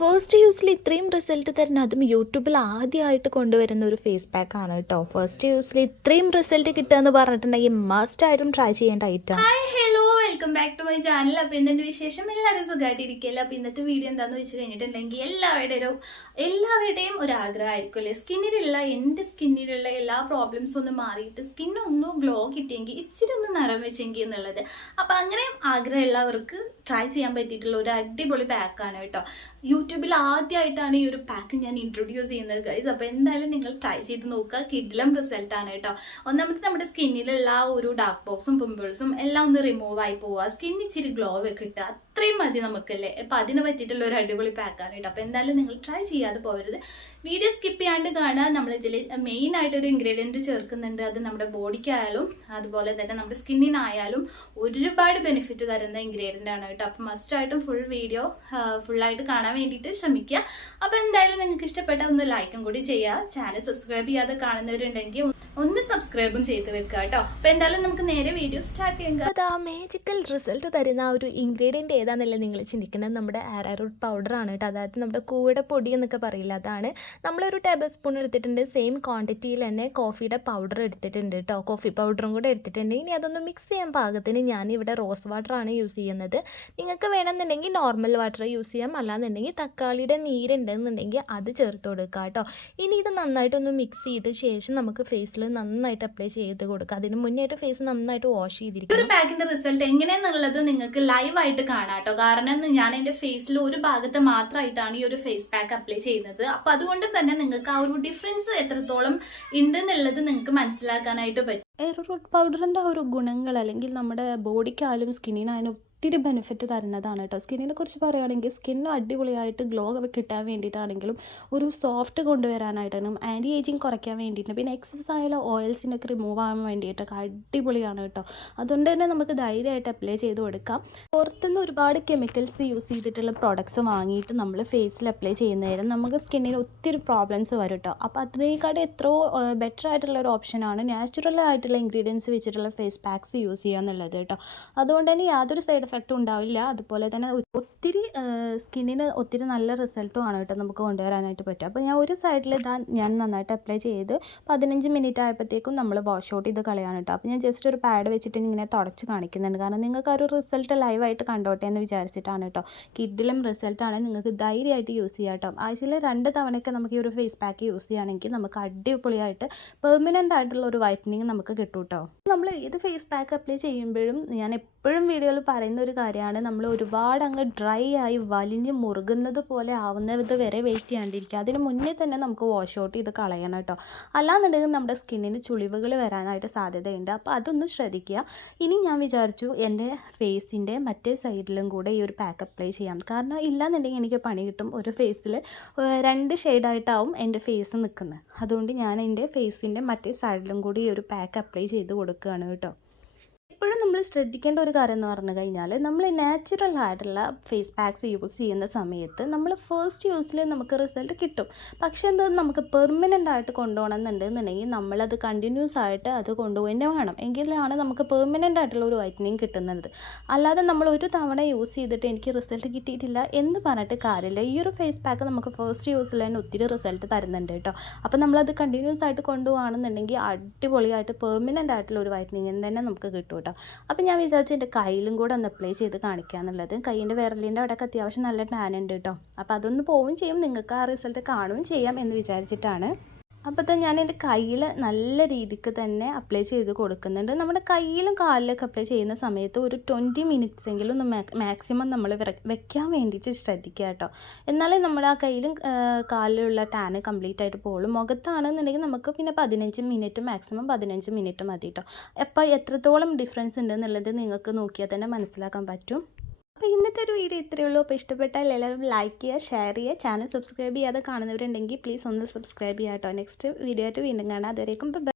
First യൂസിൽ ഇത്രയും result തരുന്ന അതും യൂട്യൂബിൽ ആദ്യമായിട്ട് കൊണ്ടുവരുന്ന ഒരു ഫേസ് പാക്ക് ആണ് കേട്ടോ. ഫസ്റ്റ് യൂസിൽ ഇത്രയും റിസൾട്ട് കിട്ടുക എന്ന് പറഞ്ഞിട്ടുണ്ടെങ്കിൽ മസ്റ്റ് ആയിട്ടും ട്രൈ ചെയ്യേണ്ട item. Hi hello welcome back to my channel. അപ്പോൾ ഇന്നത്തെ വിശേഷം എല്ലാവരും സുഖമായിട്ടിരിക്കുകയല്ലോ. അപ്പോൾ ഇന്നത്തെ വീഡിയോ എന്താണെന്ന് വെച്ച് കഴിഞ്ഞിട്ടുണ്ടെങ്കിൽ എല്ലാവരുടെയും ഒരു ആഗ്രഹമായിരിക്കും അല്ലേ, എൻ്റെ സ്കിന്നിലുള്ള എല്ലാ പ്രോബ്ലംസും ഒന്ന് മാറിയിട്ട് സ്കിന്നൊന്നും ഗ്ലോ കിട്ടിയെങ്കിൽ ഇച്ചിരി ഒന്ന് നിറം വെച്ചെങ്കിൽ എന്നുള്ളത്. അപ്പോൾ അങ്ങനെയും ആഗ്രഹമുള്ളവർക്ക് ട്രൈ ചെയ്യാൻ പറ്റിയിട്ടുള്ള ഒരു അടിപൊളി പാക്കാണ് കേട്ടോ. യൂട്യൂബിൽ ആദ്യമായിട്ടാണ് ഈ ഒരു പാക്ക് ഞാൻ ഇൻട്രൊഡ്യൂസ് ചെയ്യുന്നത് ഗൈസ്. അപ്പോൾ എന്തായാലും നിങ്ങൾ ട്രൈ ചെയ്ത് നോക്കുക, കിഡിലം റിസൾട്ടാണ് കേട്ടോ. ഒന്നാമത്തെ നമ്മുടെ സ്കിന്നിലുള്ള ആ ഒരു ഡാർക്ക് ബോക്സും പിമ്പിൾസും എല്ലാം ഒന്ന് റിമൂവ് ആയി പോവുക, സ്കിൻ ഇച്ചിരി ഗ്ലോ കിട്ടുക, അത്രയും മതി നമുക്കല്ലേ. അപ്പം അതിന് പറ്റിയിട്ടുള്ള ഒരു അടിപൊളി പാക്കാണ് കേട്ടോ. അപ്പോൾ എന്തായാലും നിങ്ങൾ ട്രൈ ചെയ്യാതെ പോകരുത്, വീഡിയോ സ്കിപ്പ് ചെയ്യാണ്ട് കാണുക. നമ്മളിതിൽ മെയിൻ ആയിട്ടൊരു ഇൻഗ്രീഡിയൻറ്റ് ചേർക്കുന്നുണ്ട്. അത് നമ്മുടെ ബോഡിക്കായാലും അതുപോലെ തന്നെ നമ്മുടെ സ്കിന്നിനായാലും ഒരുപാട് ബെനിഫിറ്റ് തരുന്ന ഇൻഗ്രീഡിയൻ്റ് ആണ് കേട്ടോ. അപ്പം മസ്റ്റായിട്ടും ഫുൾ വീഡിയോ ഫുള്ളായിട്ട് കാണാൻ വേണ്ടിയിട്ട് ശ്രമിക്കുക. അപ്പോൾ എന്തായാലും നിങ്ങൾക്ക് ഇഷ്ടപ്പെട്ട ഒന്ന് ലൈക്കും കൂടി ചെയ്യുക. ചാനൽ സബ്സ്ക്രൈബ് ചെയ്യാതെ കാണുന്നവരുണ്ടെങ്കിൽ ഒന്ന് സബ്സ്ക്രൈബും ചെയ്ത് വെക്കുക കേട്ടോ. അപ്പോൾ എന്തായാലും നമുക്ക് നേരെ വീഡിയോ സ്റ്റാർട്ട് ചെയ്യാം. അത് ആ മേജിക്കൽ റിസൾട്ട് തരുന്ന ആ ഒരു ഇൻഗ്രീഡിയൻറ്റ് ഏതാണെന്നല്ലേ നിങ്ങൾ ചിന്തിക്കുന്നത്? നമ്മുടെ ആരാറൂട്ട് പൗഡറാണ് കേട്ടോ. അതായത് നമ്മുടെ കൂടെ പൊടി എന്നൊക്കെ പറയില്ല, അതാണ്. നമ്മളൊരു ടേബിൾ സ്പൂൺ എടുത്തിട്ടുണ്ട്. സെയിം ക്വാണ്ടിറ്റിയിൽ തന്നെ കോഫിയുടെ പൗഡർ എടുത്തിട്ടുണ്ട് കേട്ടോ. കോഫി പൗഡറും കൂടെ എടുത്തിട്ടുണ്ട്. ഇനി അതൊന്ന് മിക്സ് ചെയ്യാൻ പാകത്തിന് ഞാനിവിടെ റോസ് വാട്ടറാണ് യൂസ് ചെയ്യുന്നത്. നിങ്ങൾക്ക് വേണമെന്നുണ്ടെങ്കിൽ നോർമൽ വാട്ടർ യൂസ് ചെയ്യാം, അല്ലാന്നുണ്ടെങ്കിൽ തക്കാളിയുടെ നീരുണ്ടെന്നുണ്ടെങ്കിൽ അത് ചേർത്ത് കൊടുക്കുക കേട്ടോ. ഇനി ഇത് നന്നായിട്ടൊന്ന് മിക്സ് ചെയ്ത ശേഷം നമുക്ക് ഫേസിൽ നന്നായിട്ട് അപ്ലൈ ചെയ്ത് കൊടുക്കുക. അതിന് മുന്നേയായിട്ട് ഫേസ് നന്നായിട്ട് വാഷ് ചെയ്തിരിക്കും. ഒരു പാക്കിന്റെ റിസൾട്ട് എങ്ങനെയാണെന്നുള്ളത് നിങ്ങൾക്ക് ലൈവായിട്ട് കാണാം കേട്ടോ. കാരണം ഞാൻ എൻ്റെ ഫേസിൽ ഒരു ഭാഗത്ത് മാത്രമായിട്ടാണ് ഈ ഒരു ഫേസ് പാക്ക് അപ്ലൈ ചെയ്യുന്നത്. അപ്പോൾ അതുകൊണ്ട് തന്നെ നിങ്ങൾക്ക് ആ ഒരു ഡിഫറൻസ് എത്രത്തോളം ഉണ്ടെന്നുള്ളത് നിങ്ങൾക്ക് മനസ്സിലാക്കാനായിട്ട് പറ്റും. ആരാറൂട്ട് പൗഡറിൻ്റെ ആ ഒരു ഗുണങ്ങൾ അല്ലെങ്കിൽ നമ്മുടെ ബോഡിക്കായാലും സ്കിന്നിനായാലും ഒത്തിരി ബെനിഫിറ്റ് തരുന്നതാണ് കേട്ടോ. സ്കിന്നിനെ കുറിച്ച് പറയുകയാണെങ്കിൽ സ്കിന്ന് അടിപൊളിയായിട്ട് ഗ്ലോ കിട്ടാൻ വേണ്ടിയിട്ടാണെങ്കിലും ഒരു സോഫ്റ്റ് കൊണ്ടുവരാനായിട്ടാണ്, ആൻറ്റി ഏജിങ് കുറയ്ക്കാൻ വേണ്ടിയിട്ട്, പിന്നെ എക്സസ് ആയാലും ഓയിൽസിനൊക്കെ റിമൂവ് ആവാൻ വേണ്ടിയിട്ടൊക്കെ അടിപൊളിയാണ് കേട്ടോ. അതുകൊണ്ട് തന്നെ നമുക്ക് ധൈര്യമായിട്ട് അപ്ലൈ ചെയ്ത് കൊടുക്കാം. പുറത്തുനിന്ന് ഒരുപാട് കെമിക്കൽസ് യൂസ് ചെയ്തിട്ടുള്ള പ്രോഡക്ട്സ് വാങ്ങിയിട്ട് നമ്മൾ ഫേസിൽ അപ്ലൈ ചെയ്യുന്നതിന് നമുക്ക് സ്കിന്നിന് ഒത്തിരി പ്രോബ്ലംസ് വരും കേട്ടോ. അപ്പോൾ അതിനേക്കാളും എത്രയോ ബെറ്റർ ആയിട്ടുള്ള ഒരു ഓപ്ഷനാണ് നാച്ചുറൽ ആയിട്ടുള്ള ഇൻഗ്രീഡിയൻസ് വെച്ചിട്ടുള്ള ഫേസ് പാക്സ് യൂസ് ചെയ്യുക എന്നുള്ളത് കേട്ടോ. അതുകൊണ്ട് തന്നെ യാതൊരു സൈഡ് എഫക്റ്റും ഉണ്ടാവില്ല. അതുപോലെ തന്നെ ഒത്തിരി സ്കിന്നിന് ഒത്തിരി നല്ല റിസൾട്ടും ആണ് കേട്ടോ നമുക്ക് കൊണ്ടുവരാനായിട്ട് പറ്റും. അപ്പോൾ ഞാൻ ഒരു സൈഡിൽ ഞാൻ നന്നായിട്ട് അപ്ലൈ ചെയ്ത് 15 മിനിറ്റ് ആയപ്പോഴത്തേക്കും നമ്മൾ വാഷ് ഔട്ട് ചെയ്ത് കളയാണ് കേട്ടോ. അപ്പോൾ ഞാൻ ജസ്റ്റ് ഒരു പാഡ് വെച്ചിട്ട് ഇങ്ങനെ തുടച്ച് കാണിക്കുന്നുണ്ട്. കാരണം നിങ്ങൾക്ക് ആ ഒരു റിസൾട്ട് ലൈവായിട്ട് കണ്ടോട്ടെ എന്ന് വിചാരിച്ചിട്ടാണ് കേട്ടോ. കിഡിലും റിസൾട്ടാണ്, നിങ്ങൾക്ക് ധൈര്യമായിട്ട് യൂസ് ചെയ്യാം കേട്ടോ. ആഴ്ചയിൽ 2 തവണയൊക്കെ നമുക്ക് ഈ ഒരു ഫേസ് പാക്ക് യൂസ് ചെയ്യുകയാണെങ്കിൽ നമുക്ക് അടിപൊളിയായിട്ട് പെർമനൻ്റ് ആയിട്ടുള്ള ഒരു വൈറ്റനിങ് നമുക്ക് കിട്ടും കേട്ടോ. നമ്മൾ ഏത് ഫേസ് പാക്ക് അപ്ലൈ ചെയ്യുമ്പോഴും ഞാൻ എപ്പോഴും വീഡിയോയിൽ പറയുന്ന ഒരു കാര്യമാണ്, നമ്മൾ ഒരുപാട് അങ്ങ് ഡ്രൈ ആയി വലിഞ്ഞ് മുറുകുന്നത് പോലെ ആവുന്നത് വരെ വെയിറ്റ് ചെയ്യാണ്ടിരിക്കുക. അതിന് മുന്നേ തന്നെ നമുക്ക് വാഷ് ഔട്ട് ചെയ്ത് കളയണം കേട്ടോ. അല്ലാന്നുണ്ടെങ്കിൽ നമ്മുടെ സ്കിന്നിന് ചുളിവുകൾ വരാനായിട്ട് സാധ്യതയുണ്ട്. അപ്പോൾ അതൊന്നും ശ്രദ്ധിക്കുക. ഇനി ഞാൻ വിചാരിച്ചു എൻ്റെ ഫേസിൻ്റെ മറ്റേ സൈഡിലും കൂടെ ഈ ഒരു പാക്ക് അപ്ലൈ ചെയ്യാം. കാരണം ഇല്ലാന്നുണ്ടെങ്കിൽ എനിക്ക് പണി കിട്ടും. ഒരു ഫേസിൽ 2 ഷെയ്ഡായിട്ടാവും എൻ്റെ ഫേസ് നിൽക്കുന്നത്. അതുകൊണ്ട് ഞാൻ എൻ്റെ ഫേസിൻ്റെ മറ്റേ സൈഡിലും കൂടി ഈ ഒരു പാക്ക് അപ്ലൈ ചെയ്ത് കൊടുക്കുകയാണ് കേട്ടോ. എപ്പോഴും നമ്മൾ ശ്രദ്ധിക്കേണ്ട ഒരു കാര്യം എന്ന് പറഞ്ഞു കഴിഞ്ഞാൽ, നമ്മൾ നാച്ചുറൽ ആയിട്ടുള്ള ഫേസ് പാക്സ് യൂസ് ചെയ്യുന്ന സമയത്ത് നമ്മൾ ഫസ്റ്റ് യൂസിൽ നമുക്ക് റിസൾട്ട് കിട്ടും. പക്ഷേ എന്താ, നമുക്ക് പെർമനൻ്റ് ആയിട്ട് കൊണ്ടുപോകണമെന്നുണ്ടെന്നുണ്ടെങ്കിൽ നമ്മളത് കണ്ടിന്യൂസ് ആയിട്ട് അത് കൊണ്ടുപോയി വേണം. എങ്കിലാണ് നമുക്ക് പെർമനൻ്റ് ആയിട്ടുള്ള ഒരു വൈറ്റനിങ് കിട്ടുന്നത്. അല്ലാതെ നമ്മൾ ഒരു തവണ യൂസ് ചെയ്തിട്ട് എനിക്ക് റിസൾട്ട് കിട്ടിയിട്ടില്ല എന്ന് പറഞ്ഞിട്ട് കാര്യമില്ല. ഈ ഒരു ഫേസ് പാക്ക് നമുക്ക് ഫസ്റ്റ് യൂസിൽ തന്നെ ഒത്തിരി റിസൾട്ട് തരുന്നുണ്ട് കേട്ടോ. അപ്പോൾ നമ്മളത് കണ്ടിന്യൂസ് ആയിട്ട് കൊണ്ടുപോകുകയാണെന്നുണ്ടെങ്കിൽ അടിപൊളിയായിട്ട് പെർമനൻ്റ് ആയിട്ടുള്ള ഒരു വൈറ്റനിങ് തന്നെ നമുക്ക് കിട്ടും കേട്ടോ. അപ്പോൾ ഞാൻ വിചാരിച്ചു എൻ്റെ കയ്യിലും കൂടെ ഒന്ന് അപ്ലൈ ചെയ്ത് കാണിക്കുക എന്നുള്ളത്. കയ്യിൻ്റെ വിരലിൻ്റെ അവിടെയൊക്കെ അത്യാവശ്യം നല്ല ടാൻ ഉണ്ട് കേട്ടോ. അപ്പോൾ അതൊന്ന് പോവുകയും ചെയ്യും, നിങ്ങൾക്ക് ആ റിസൾട്ട് കാണുകയും ചെയ്യാം എന്ന് വിചാരിച്ചിട്ടാണ്. അപ്പോൾ തന്നെ ഞാൻ എൻ്റെ കയ്യിൽ നല്ല രീതിക്ക് തന്നെ അപ്ലൈ ചെയ്ത് കൊടുക്കുന്നുണ്ട്. നമ്മുടെ കയ്യിലും കാലിലൊക്കെ അപ്ലൈ ചെയ്യുന്ന സമയത്ത് ഒരു 20 മിനിറ്റ്സ് എങ്കിലും ഒന്ന് മാക്സിമം നമ്മൾ വെക്കാൻ വേണ്ടിയിട്ട് ശ്രദ്ധിക്കുക കേട്ടോ. എന്നാലേ നമ്മുടെ ആ കയ്യിലും കാലിലുള്ള ടാന് കംപ്ലീറ്റ് ആയിട്ട് പോകുള്ളൂ. മുഖത്താണെന്നുണ്ടെങ്കിൽ നമുക്ക് പിന്നെ 15 മിനിറ്റ്, മാക്സിമം 15 മിനിറ്റ് മതി കേട്ടോ. അപ്പോൾ എത്രത്തോളം ഡിഫറൻസ് ഉണ്ടെന്നുള്ളത് നിങ്ങൾക്ക് നോക്കിയാൽ തന്നെ മനസ്സിലാക്കാൻ പറ്റും. അപ്പോൾ ഇന്നത്തെ ഒരു വീഡിയോ ഇത്രയേ ഉള്ളൂ. അപ്പോൾ ഇഷ്ടപ്പെട്ടാൽ എല്ലാവരും ലൈക്ക് ചെയ്യുക, ഷെയർ ചെയ്യുക. ചാനൽ സബ്സ്ക്രൈബ് ചെയ്യാതെ കാണുന്നവരുണ്ടെങ്കിൽ പ്ലീസ് ഒന്ന് സബ്സ്ക്രൈബ് ചെയ്യുക കേട്ടോ. നെക്സ്റ്റ് വീഡിയോ ആയിട്ട് വീണ്ടും കാണാം. അതുവരേക്കും ബൈ.